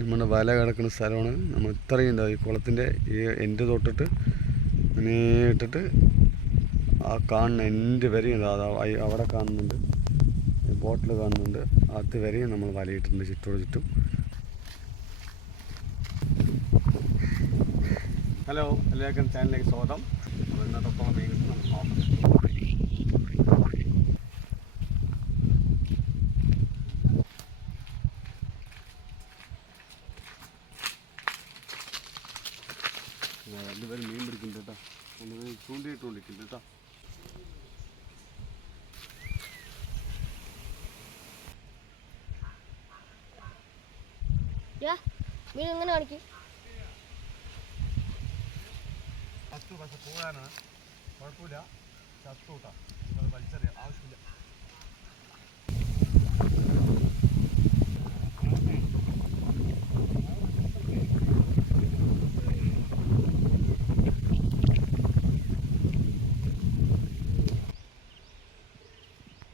നമ്മുടെ വല കിടക്കുന്ന സ്ഥലമാണ്. നമ്മൾ ഇത്രയും ഉണ്ടാവും ഈ കുളത്തിൻ്റെ ഈ എൻ്റെ തൊട്ടിട്ട് അങ്ങനെ ഇട്ടിട്ട് ആ കാണുന്ന എൻ്റെ വരെയും അവിടെ കാണുന്നുണ്ട്, ബോട്ടിൽ കാണുന്നുണ്ട്, അതുവരെയും നമ്മൾ വലയിട്ടിട്ടുണ്ട് ചുറ്റോട് ചുറ്റും. ഹലോ, എല്ലാവർക്കും ചാനലിലേക്ക് സ്വാഗതം. അപ്പോൾ ഇന്നത്തോളം മീൻ നമുക്ക് നോക്കാം. രണ്ടുപേരും മീൻ പിടിക്കുന്നുണ്ട് കേട്ടോ, രണ്ടുപേരും ചൂണ്ടിയിട്ടുണ്ടിരിക്കുന്നുണ്ട് കേട്ടോ. മീൻ എങ്ങനെ കാണിക്കും? ചത്തു, പക്ഷെ പോകാനാണ് കുഴപ്പമില്ല. ചത്തു കേട്ടോ, അത് വലിച്ചറിയാം, ആവശ്യമില്ല.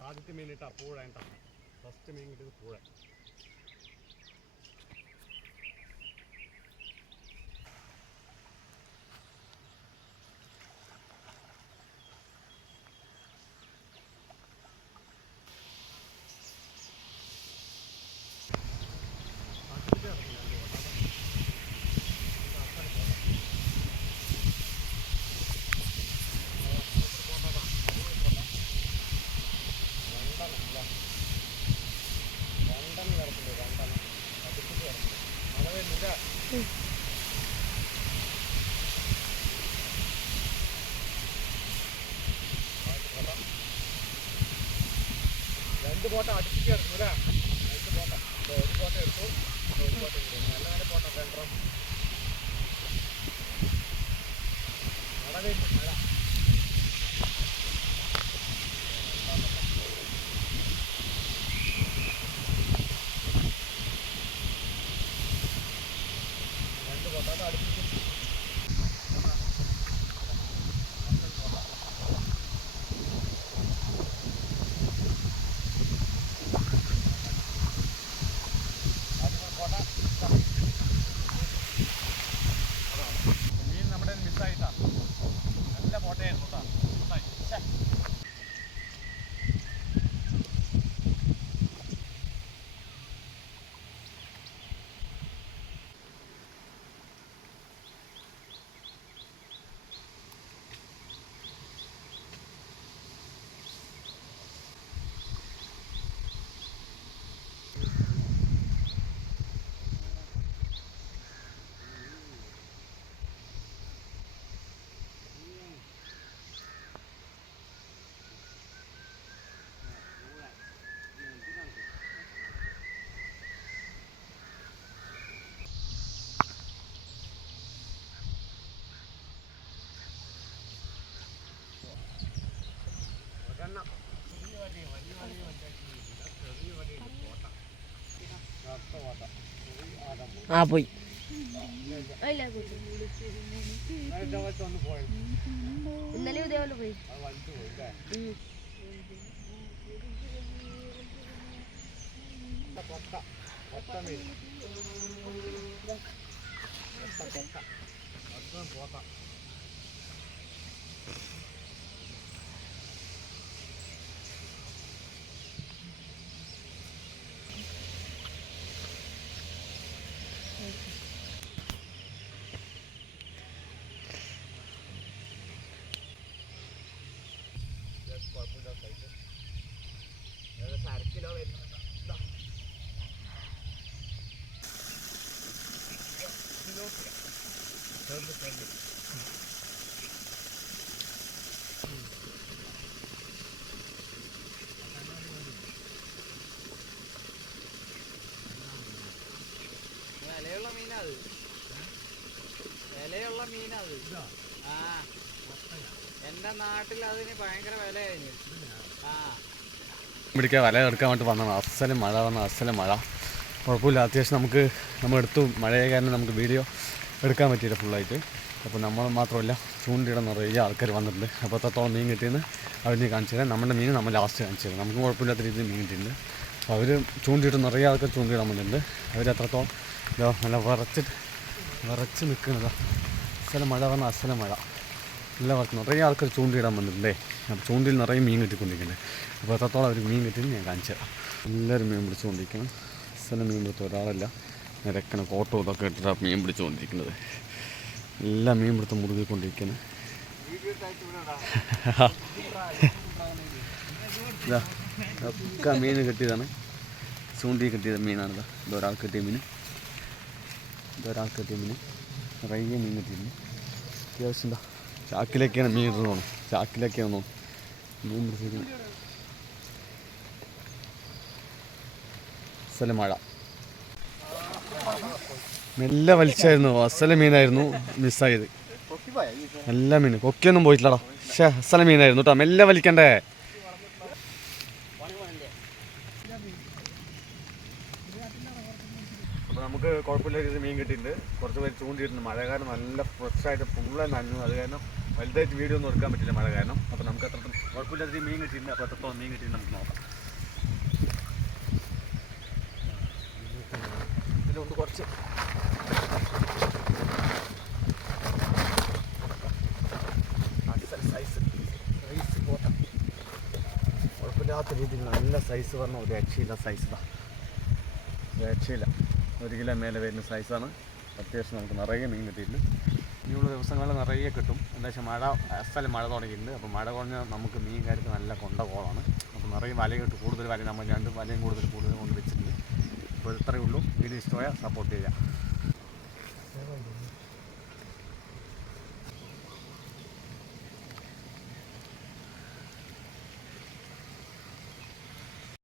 ആദ്യത്തെ മീൻ ഇട്ടാ പൂഴ കേട്ടോ, ഫസ്റ്റ് മീൻ കിട്ടിയത് പൂഴ. രണ്ട് ബോട്ട അടുപ്പിച്ച് കിടക്കും അല്ലേ? രണ്ട് ബോട്ട, ഒരു ബോട്ട എടുത്തു, ഒരു ബോട്ട എടുത്തു. നല്ല നല്ല ബോട്ട രണ്ടെണ്ണം. മഴ വരുന്നു, മഴ. രണ്ട് ബോട്ട അത് അടുപ്പിച്ച് മീൻ നമ്മുടെ മിസ്സായിട്ടാ. നല്ല ബോട്ടയായിരുന്നു കേട്ടോ. ആ പോയി. ഇന്നലെ ഇതേപോലെ പോയി. അരക്കിലോ വരുന്നുണ്ട്. വിലയുള്ള മീനാത്, വിലയുള്ള മീനത്. ആ, എൻ്റെ നാട്ടിൽ അതിന് ഭയങ്കര വിലയായിരുന്നു. ആ, പിടിക്കാൻ വല എടുക്കാൻ വേണ്ടി വന്നതാണ്. അസലും മഴ വന്ന അസലും മഴ. കുഴപ്പമില്ല, അത്യാവശ്യം നമ്മൾ എടുത്തു. മഴയായ കാരണം നമുക്ക് വീഡിയോ എടുക്കാൻ പറ്റിയില്ല ഫുള്ളായിട്ട്. അപ്പോൾ നമ്മൾ മാത്രമല്ല, ചൂണ്ടിയിട നിറയെ ആൾക്കാർ വന്നിട്ടുണ്ട്. അപ്പോൾ അത്രത്തോളം മീൻ കിട്ടിയെന്ന് അവർ കാണിച്ചു തരാം. നമ്മുടെ മീൻ നമ്മൾ ലാസ്റ്റ് കാണിച്ചു തരാം. നമുക്ക് കുഴപ്പമില്ലാത്ത രീതിയിൽ മീൻ കിട്ടിയിട്ടുണ്ട്. അപ്പോൾ അവർ ചൂണ്ടിയിട്ട് നിറയെ ആൾക്കാർ ചൂണ്ടിയിടാൻ വേണ്ടിയിട്ടുണ്ട്. അവരെത്രത്തോളം ഇതാ നല്ല വിറച്ച് നിൽക്കുന്നതാ. അസല മഴ പറഞ്ഞാൽ അസല മഴ എല്ലാവർക്കും നിറയെ ആൾക്കാർ ചൂണ്ടിയിടാൻ വന്നിട്ടുണ്ടേ. അപ്പോൾ ചൂണ്ടിയിൽ നിറയെ മീൻ കിട്ടിക്കൊണ്ടിരിക്കുന്നുണ്ട്. അപ്പോൾ എത്രത്തോളം അവർ മീൻ കിട്ടി ഞാൻ കാണിച്ചു തരാം. എല്ലാവരും മീൻ പിടിച്ചുകൊണ്ടിരിക്കണം. അസല മീൻ പിടുത്ത ഒരാളല്ല, നിരക്കണ കോട്ടോ ഇതൊക്കെ ഇട്ടിട്ടാണ് മീൻ പിടിച്ചുകൊണ്ടിരിക്കുന്നത്. എല്ലാം മീൻ പിടുത്തം മുറുകിക്കൊണ്ടിരിക്കുന്നത്. ഇതാ ഒക്കെ മീൻ കിട്ടിയതാണ്, ചൂണ്ടി കിട്ടിയത് മീനാണിതാ. ഇതൊരാൾ കിട്ടിയ മീൻ, നിറയെ മീൻ കിട്ടിയിരുന്നു. അത്യാവശ്യം എന്താ ചാക്കിലേക്കാണ് മീൻ ഇടുന്നത് തോന്നുന്നു, ചാക്കിലേക്കാണ് തോന്നുന്നു മീൻ പിടിച്ചിരിക്കുന്നത്. അസല മഴ മെല്ലെ വലിച്ചായിരുന്നു, അസല മീനായിരുന്നു മിസ്സായത്. എല്ലാ മീനും കൊക്കിയൊന്നും പോയിട്ടില്ലടാ. പക്ഷേ അസല മീനായിരുന്നു കേട്ടോ, മെല്ലെ വലിക്കണ്ടേ. അപ്പോൾ നമുക്ക് കുഴപ്പമില്ല രീതിയിൽ മീൻ കിട്ടിയിട്ടുണ്ട്. കുറച്ച് പേര് ചൂണ്ടിയിട്ടുണ്ട്. മഴ കാരണം നല്ല ഫ്രഷായിട്ട് ഫുള്ളായി നനഞ്ഞു. അത് കാരണം വലുതായിട്ട് വീഡിയോ ഒന്നും എടുക്കാൻ പറ്റില്ല മഴ കാരണം. അപ്പോൾ നമുക്ക് എത്രത്തോളം കുഴപ്പമില്ലാത്ത മീൻ കിട്ടിയിട്ടുണ്ട്. അപ്പോൾ എത്രത്തോളം മീൻ കിട്ടിയിട്ട് നമുക്ക് നോക്കാം. ഇതിലുണ്ട് കുറച്ച് കുഴപ്പമില്ലാത്ത രീതിയിൽ നല്ല സൈസ് പറഞ്ഞാൽ ഒരു രക്ഷയില്ല സൈസ്. രക്ഷയില്ല, 1 കിലോ മേലെ വരുന്ന സൈസാണ്. അത്യാവശ്യം നമുക്ക് നിറയെ മീൻ കിട്ടിയിട്ടുണ്ട്. ഇനിയുള്ള ദിവസങ്ങളിൽ നിറയെ കിട്ടും. എന്താ വെച്ചാൽ അസല മഴ തുടങ്ങിയിട്ടുണ്ട്. അപ്പോൾ മഴ കുറഞ്ഞാൽ നമുക്ക് മീൻ കാര്യത്തിൽ നല്ല കൊണ്ടകോളാണ്. അപ്പോൾ നിറയെ വല കിട്ടും. കൂടുതൽ വല നമ്മൾ 2 വലയും കൂടുതൽ കൊണ്ട് വെച്ചിട്ടുണ്ട്. അപ്പോൾ ഇത്രയേ ഉള്ളൂ. വീഡിയോ ഇഷ്ടമായ സപ്പോർട്ട് ചെയ്യുക.